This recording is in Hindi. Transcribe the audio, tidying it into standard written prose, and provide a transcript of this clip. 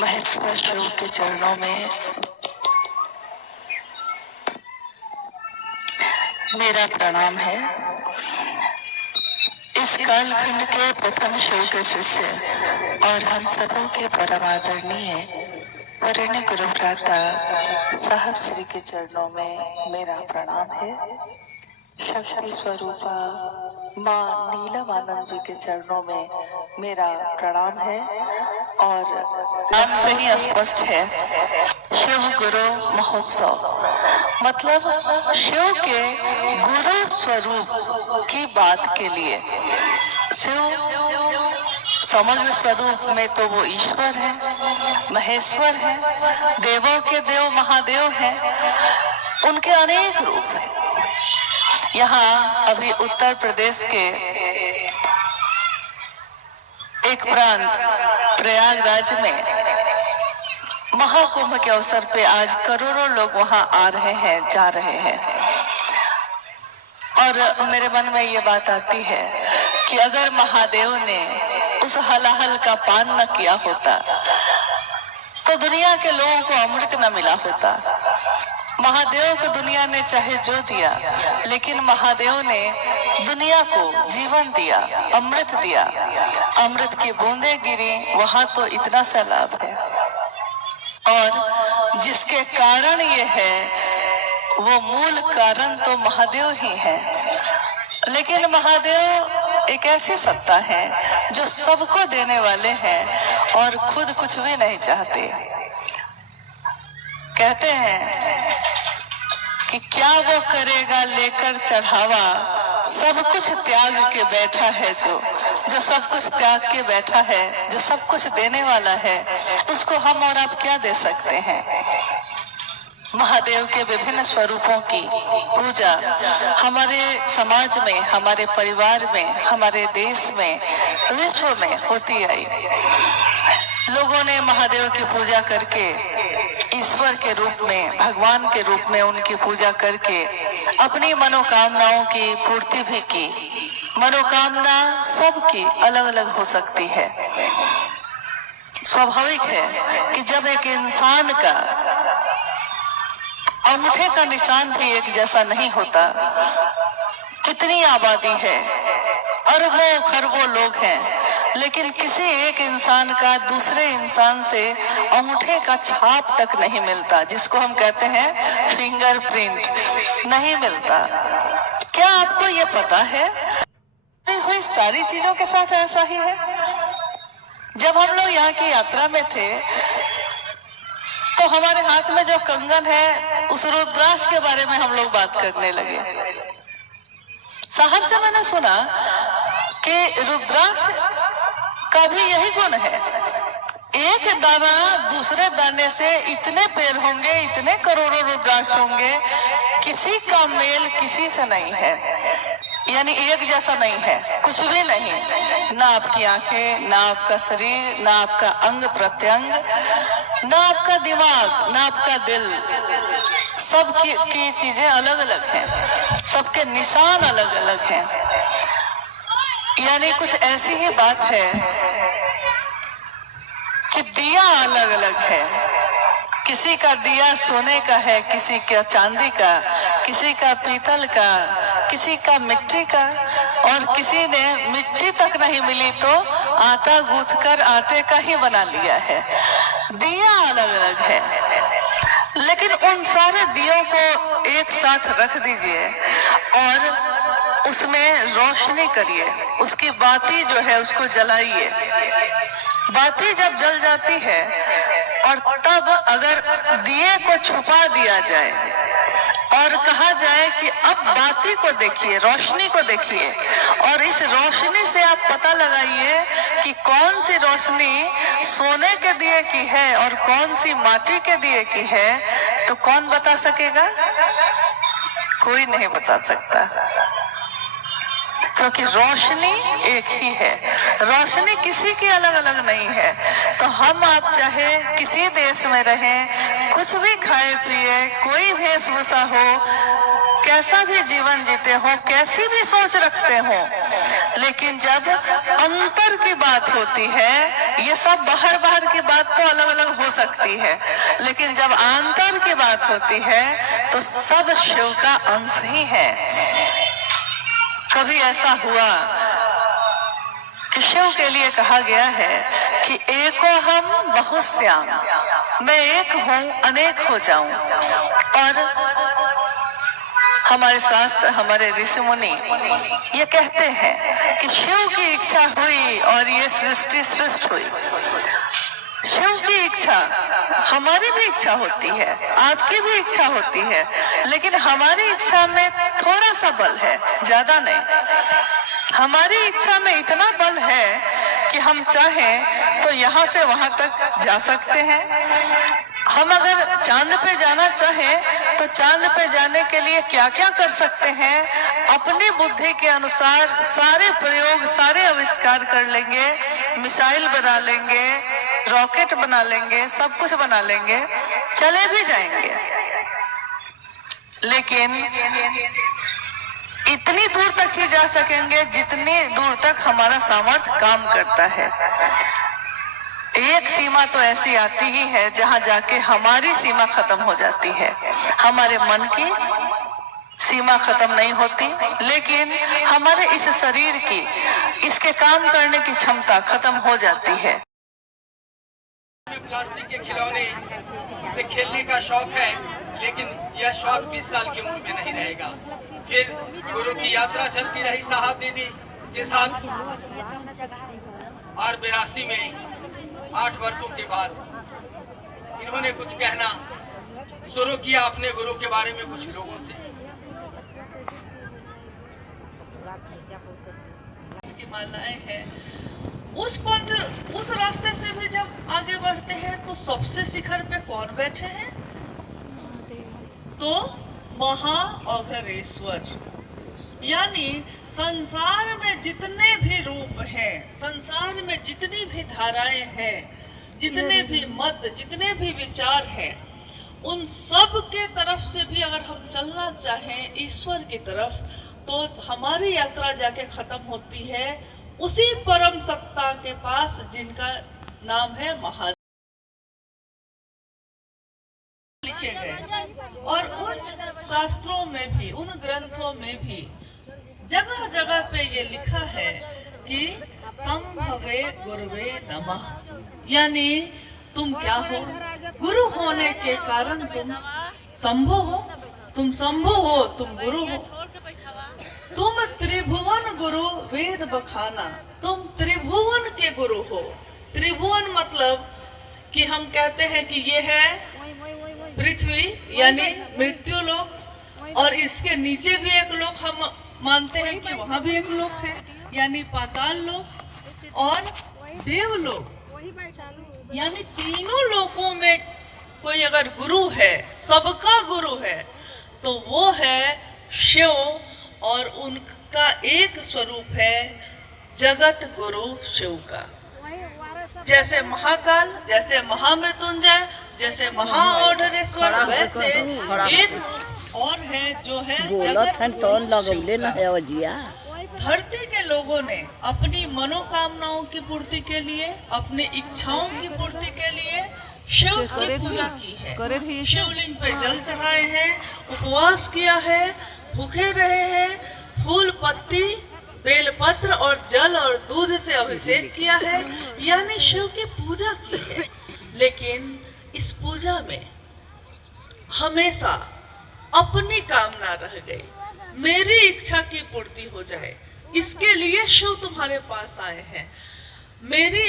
महेश्वर शिव के चरणों में मेरा प्रणाम है। इस कालखंड के प्रथम शिव के शिष्य और हम सबों के परम आदरणीय वरेण्य गुरु भ्राता साहब श्री के चरणों में मेरा प्रणाम है। शक्ति स्वरूपा माँ नीलम जी के चरणों में मेरा प्रणाम है। और नाम से ही स्पष्ट है, शिव गुरु महोत्सव मतलब शिव के गुरु स्वरूप की बात के लिए। शिव समग्र स्वरूप में तो वो ईश्वर है, महेश्वर है, देवों के देव महादेव हैं, उनके अनेक रूप हैं। यहाँ अभी उत्तर प्रदेश के एक प्रांत प्रयागराज में महाकुंभ के अवसर पे आज करोड़ों लोग वहां आ रहे हैं, जा रहे हैं। और मेरे मन में ये बात आती है कि अगर महादेव ने उस हलाहल का पान न किया होता तो दुनिया के लोगों को अमृत न मिला होता। महादेव को दुनिया ने चाहे जो दिया, लेकिन महादेव ने दुनिया को जीवन दिया, अमृत दिया। अमृत की बूंदे गिरी वहां तो इतना सा लाभ है। और जिसके कारण ये है वो मूल कारण तो महादेव ही है। लेकिन महादेव एक ऐसी सत्ता है जो सबको देने वाले हैं और खुद कुछ भी नहीं चाहते। कहते हैं कि क्या वो करेगा लेकर चढ़ावा, सब कुछ त्याग के बैठा है जो सब कुछ त्याग के बैठा है, जो सब कुछ देने वाला है, उसको हम और आप क्या दे सकते हैं। महादेव के विभिन्न स्वरूपों की पूजा हमारे समाज में, हमारे परिवार में, हमारे देश में, विश्व में होती आई। लोगों ने महादेव की पूजा करके ईश्वर के रूप में, भगवान के रूप में उनकी पूजा करके अपनी मनोकामनाओं की पूर्ति भी की। मनोकामना सबकी अलग अलग हो सकती है। स्वाभाविक है कि जब एक इंसान का अंगूठे का निशान भी एक जैसा नहीं होता, कितनी आबादी है, अरबों खरबों लोग हैं, लेकिन किसी एक इंसान का दूसरे इंसान से अंगूठे का छाप तक नहीं मिलता, जिसको हम कहते हैं फिंगरप्रिंट, नहीं मिलता। क्या आपको ये पता है हुई सारी चीजों के साथ ऐसा ही है? जब हम लोग यहाँ की यात्रा में थे तो हमारे हाथ में जो कंगन है उस रुद्राक्ष के बारे में हम लोग बात करने लगे। साहब से मैंने सुना कि रुद्राक्ष का भी यही गुण है, एक दाना दूसरे दाने से इतने पेड़ होंगे, इतने करोड़ों रुद्राक्ष होंगे, किसी का मेल किसी से नहीं है, यानी एक जैसा नहीं है, कुछ भी नहीं। ना आपकी आंखें, ना आपका शरीर, ना आपका अंग प्रत्यंग, ना आपका दिमाग, ना आपका दिल, सब की चीजें अलग अलग हैं, सबके निशान अलग अलग हैं। यानी कुछ ऐसी ही बात है कि दिया अलग अलग है। किसी का दिया सोने का है, किसी का चांदी का, किसी का पीतल का, किसी का मिट्टी का, और किसी ने मिट्टी तक नहीं मिली तो आटा गूंथकर आटे का ही बना लिया है। दिया अलग अलग है, लेकिन उन सारे दियों को एक साथ रख दीजिए और उसमें रोशनी करिए, उसकी बाती जो है उसको जलाइए। बाती जब जल जाती है और तब अगर दिए को छुपा दिया जाए और कहा जाए कि अब बाती को देखिए, रोशनी को देखिए, और इस रोशनी से आप पता लगाइए कि कौन सी रोशनी सोने के दिए की है और कौन सी माटी के दिए की है, तो कौन बता सकेगा? कोई नहीं बता सकता, क्योंकि रोशनी एक ही है, रोशनी किसी की अलग अलग नहीं है। तो हम आप चाहे किसी देश में रहें, कुछ भी खाए पिए, कोई वेशभूषा हो, कैसा भी जीवन जीते हो, कैसी भी सोच रखते हो, लेकिन जब अंतर की बात होती है, ये सब बाहर बाहर की बात तो अलग अलग हो सकती है, लेकिन जब अंतर की बात होती है तो सब शिव का अंश ही है। कभी ऐसा हुआ कि शिव के लिए कहा गया है कि एको हम बहुश्याम, मैं एक हूं अनेक हो जाऊं। और हमारे शास्त्र, हमारे ऋषि मुनि ये कहते हैं कि शिव की इच्छा हुई और ये सृष्टि सृष्ट हुई। शिव की इच्छा, हमारी भी इच्छा होती है, आपकी भी इच्छा होती है, लेकिन हमारी इच्छा में थोड़ा सा बल है, ज्यादा नहीं। हमारी इच्छा में इतना बल है कि हम चाहें तो यहाँ से वहां तक जा सकते हैं। हम अगर चांद पे जाना चाहें तो चांद पे जाने के लिए क्या क्या कर सकते हैं, अपनी बुद्धि के अनुसार सारे प्रयोग, सारे आविष्कार कर लेंगे, मिसाइल बना लेंगे, रॉकेट बना लेंगे, सब कुछ बना लेंगे, चले भी जाएंगे, लेकिन इतनी दूर तक ही जा सकेंगे जितनी दूर तक हमारा सामर्थ्य काम करता है। एक सीमा तो ऐसी आती ही है जहां जाके हमारी सीमा खत्म हो जाती है। हमारे मन की सीमा खत्म नहीं होती, लेकिन हमारे इस शरीर की, इसके काम करने की क्षमता खत्म हो जाती है। प्लास्टिक के खिलौने से खेलने का शौक है, लेकिन यह शौक 20 साल की उम्र में नहीं रहेगा। फिर गुरु की यात्रा चलती रही साहब दीदी के साथ, और 82 में 8 वर्षों के बाद इन्होंने कुछ कहना शुरू किया अपने गुरु के बारे में कुछ लोगों से। इसकी मालाएं हैं, उस पथ, उस रास्ते से भी जब आगे बढ़ते हैं तो सबसे शिखर पे कौन बैठे हैं? तो महाअघरेश्वर। यानी संसार में जितने भी रूप हैं, संसार में जितनी भी धाराएं हैं, जितने भी मत, जितने भी विचार हैं, उन सब के तरफ से भी अगर हम चलना चाहें ईश्वर की तरफ, तो हमारी यात्रा जाके खत्म होती है उसी परम सत्ता के पास जिनका नाम है महादेव। लिखे गए और उन शास्त्रों में भी, उन ग्रंथों में भी जगह जगह पे ये लिखा है कि संभवे गुरुवे नमः, यानी तुम क्या हो? गुरु होने के कारण तुम संभव हो, तुम संभव हो, तुम गुरु हो। तुम त्रिभुवन गुरु वेद बखाना, तुम त्रिभुवन के गुरु हो। त्रिभुवन मतलब कि हम कहते हैं कि ये है पृथ्वी यानी मृत्यु लोक, और इसके नीचे भी एक लोक हम मानते हैं कि वहां भी एक लोक है, यानी पाताल लोक और देवलोक। यानी तीनों लोकों में कोई अगर गुरु है, सबका गुरु है, तो वो है शिव, और उनका एक स्वरूप है जगत गुरु शिव का। जैसे महाकाल, जैसे महामृत्युंजय, जैसे महाओढ़रेश्वर, वैसे एक और है जो है धरती के लोगों ने अपनी मनोकामनाओं की पूर्ति के लिए, अपनी इच्छाओं की पूर्ति के लिए शिव की पूजा की है। शिवलिंग पे जल चढ़ाए हैं, उपवास किया है, भूखे रहे हैं, फूल पत्ती, बेलपत्र और जल और दूध से अभिषेक किया है, यानी शिव की पूजा की है। लेकिन इस पूजा में हमेशा अपनी कामना रह गई, मेरी इच्छा की पूर्ति हो जाए, इसके लिए शिव तुम्हारे पास आए हैं। मेरी